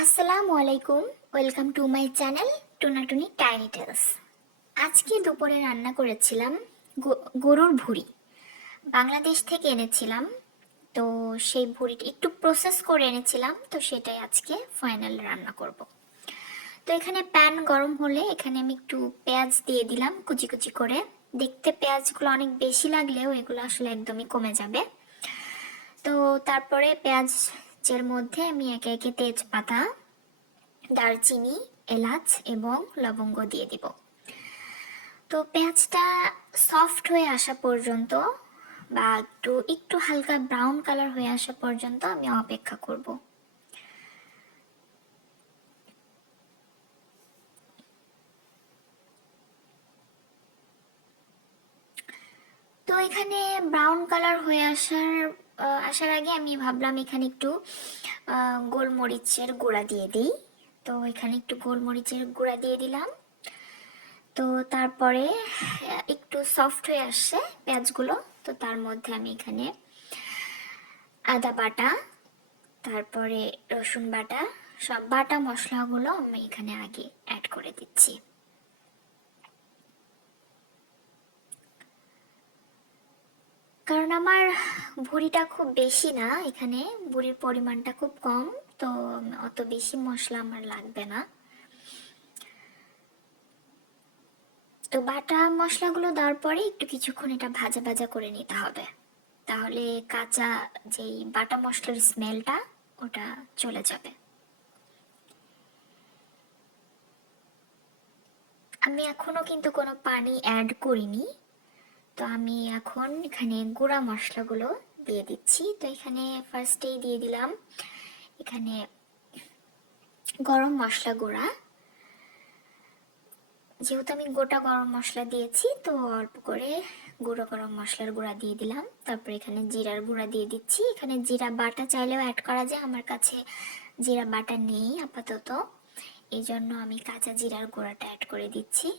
আসসালামু আলাইকুম। Welcome to my channel Tunatuni Tiny Tales. আজকে দুপুরে রান্না করেছিলাম গরুর ভুঁড়ি। বাংলাদেশ থেকে এনেছিলাম, তো সেই ভুঁড়িটা একটু প্রসেস করে এনেছিলাম, তো সেটাই আজকে ফাইনাল রান্না করব। তো এখানে প্যান গরম হলে এখানে আমি একটু পেঁয়াজ দিয়ে দিলাম কুচি কুচি করে। দেখতে পেঁয়াজগুলো অনেক বেশি লাগলেও এগুলো আসলে একদমই কমে যাবে। তো তারপরে পেঁয়াজের মধ্যে আমি একে একে তেজপাতা, দারচিনি, এলাচ এবং লবঙ্গ দিয়ে দিব। তো পেঁয়াজটা সফট হয়ে আসা পর্যন্ত বা একটু একটু হালকা ব্রাউন কালার হয়ে আসা পর্যন্ত আমি অপেক্ষা করব। তো এখানে ব্রাউন কালার হয়ে আসার আগে আমি ভাবলাম এখানে একটু গোলমরিচের গুঁড়া দিয়ে দিই। তো এখানে একটু গোলমরিচের গুঁড়া দিয়ে দিলাম। তো তারপরে একটু সফট হয়ে আসছে পেঁয়াজগুলো, তো তার মধ্যে আমি এখানে আদা বাটা, তারপরে রসুন বাটা, সব বাটা মশলাগুলো আমি এখানে আগে অ্যাড করে দিচ্ছি। কারণ আমার ভুঁড়িটা খুব বেশি না, এখানে ভুঁড়ির পরিমাণটা খুব কম, তো অত বেশি মশলা আমার লাগবে না। তো বাটা মশলাগুলো দেওয়ার পরে একটু কিছুক্ষণ এটা ভাজা ভাজা করে নিতে হবে, তাহলে কাঁচা যেই বাটা মশলার স্মেলটা ওটা চলে যাবে। আমি এখনো কিন্তু কোনো পানি অ্যাড করিনি। তো আমি এখন এখানে গুঁড়া মশলাগুলো দিয়ে দিচ্ছি। তো এখানে ফার্স্টেই দিয়ে দিলাম এখানে গরম মশলা গুঁড়া। যেহেতু আমি গোটা গরম মশলা দিয়েছি, তো অল্প করে গুঁড়ো গরম মশলার গুঁড়া দিয়ে দিলাম। তারপর এখানে জিরার গুঁড়া দিয়ে দিচ্ছি। এখানে জিরা বাটা চাইলেও অ্যাড করা যায়, আমার কাছে জিরা বাটা নেই আপাতত, এই জন্য আমি কাঁচা জিরার গুঁড়াটা অ্যাড করে দিচ্ছি।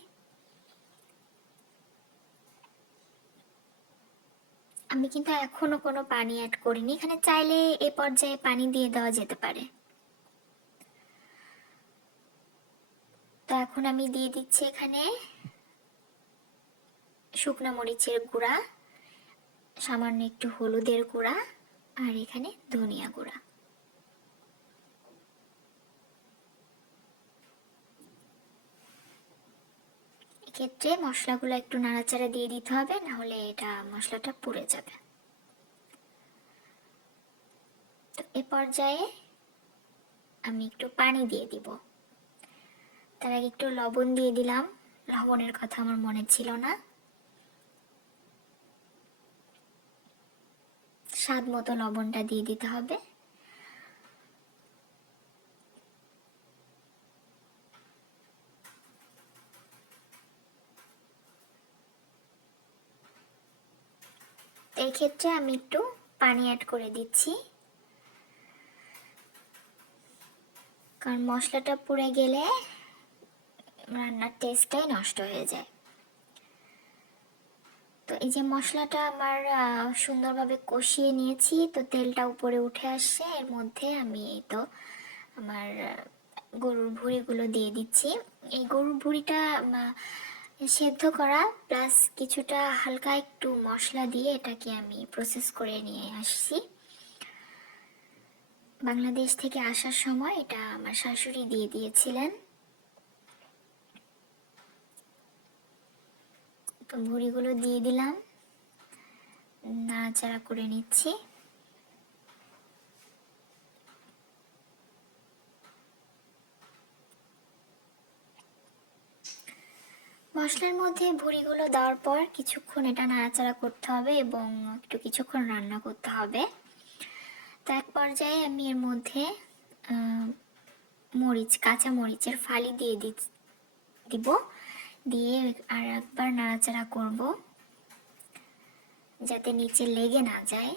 আমি কিন্তু এখনো কোনো পানি অ্যাড করিনি, এখানে চাইলে এ পর্যায়ে পানি দিয়ে দেওয়া যেতে পারে। তো এখন আমি দিয়ে দিচ্ছি এখানে শুকনো মরিচের গুঁড়া, সামান্য একটু হলুদের গুঁড়া, আর এখানে ধনিয়া গুঁড়া। এক্ষেত্রে মশলাগুলো একটু নাড়াচাড়া দিয়ে দিতে হবে, না হলে এটা মশলাটা পুড়ে যাবে। তো এ পর্যায়ে আমি একটু পানি দিয়ে দিব। তার আগে একটু লবণ দিয়ে দিলাম, লবণের কথা আমার মনে ছিল না। স্বাদ মতো লবণটা দিয়ে দিতে হবে। এই ক্ষেত্রে আমি একটু পানি অ্যাড করে দিচ্ছি, কারণ মশলাটা পুড়ে গেলে রান্নার টেস্টটাই নষ্ট হয়ে যায়। তো এই যে মশলাটা আমার সুন্দরভাবে কষিয়ে নিয়েছি, তো তেলটা উপরে উঠে আসছে, এর মধ্যে আমি এই তো আমার গরুর ভুঁড়িগুলো দিয়ে দিচ্ছি। এই গরুর ভুঁড়িটা সেদ্ধ করা প্লাস কিছুটা হালকা একটু মশলা দিয়ে এটাকে আমি প্রসেস করে নিয়ে আসছি। বাংলাদেশ থেকে আসার সময় এটা আমার শাশুড়ি দিয়ে দিয়েছিলেন। তো ভুঁড়িগুলো দিয়ে দিলাম, নাড়াচাড়া করে নিচ্ছি। মশলার মধ্যে ভুঁড়িগুলো দেওয়ার পর কিছুক্ষণ এটা নাড়াচাড়া করতে হবে এবং একটু কিছুক্ষণ রান্না করতে হবে। তো এক পর্যায়ে আমি এর মধ্যে কাঁচা মরিচের ফালি দিয়ে দিব, দিয়ে আর একবার নাড়াচাড়া করব যাতে নিচে লেগে না যায়।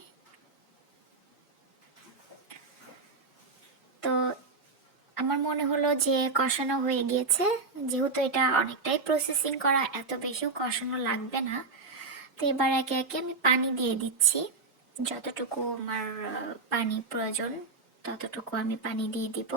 তো আমার মনে হলো যে কষানো হয়ে গিয়েছে, যেহেতু এটা অনেকটাই প্রসেসিং করা, এত বেশিও কষানো লাগবে না। তো এবার একে একে আমি পানি দিয়ে দিচ্ছি, যতটুকু আমার পানি প্রয়োজন ততটুকু আমি পানি দিয়ে দিব।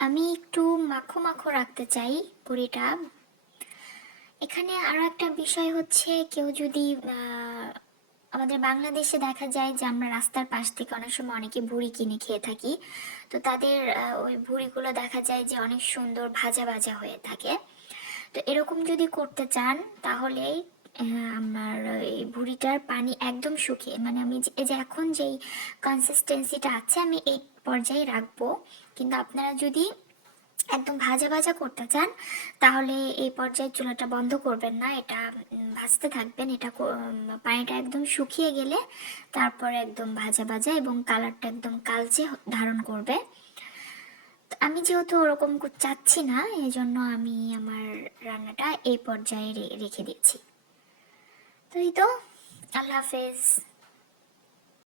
আমি একটু মাখো মাখো রাখতে চাই পুরিটা। এখানে আরো একটা বিষয় হচ্ছে, কেউ যদি আমাদের বাংলাদেশে দেখা যায় যে আমরা রাস্তার পাশ থেকে অনেক সময় অনেকে ভুড়ি কিনে খেয়ে থাকি। তো তাদের ওই ভুড়িগুলো দেখা যায় যে অনেক সুন্দর ভাজা ভাজা হয়ে থাকে। তো এরকম যদি করতে চান তাহলে আমার এই ভুড়িটার পানি একদম শুকিয়ে, মানে আমি এই যে এখন যেই কনসিস্টেন্সিটা আছে আমি এই পর্যায়ে রাখবো। কিন্তু আপনারা যদি একদম ভাজা ভাজা করতে চান তাহলে এই পর্যায়ে চুলাটা বন্ধ করবেন না, এটা ভাজতে থাকবেন। এটা পানিটা একদম শুকিয়ে গেলে তারপর একদম ভাজা ভাজা এবং কালারটা একদম কালচে ধারণ করবে। তো আমি যেহেতু ওরকম চাচ্ছি না, এই জন্য আমি আমার রান্নাটা এই পর্যায়ে রেখে দিচ্ছি। তো এই তো, আল্লাহ হাফেজ।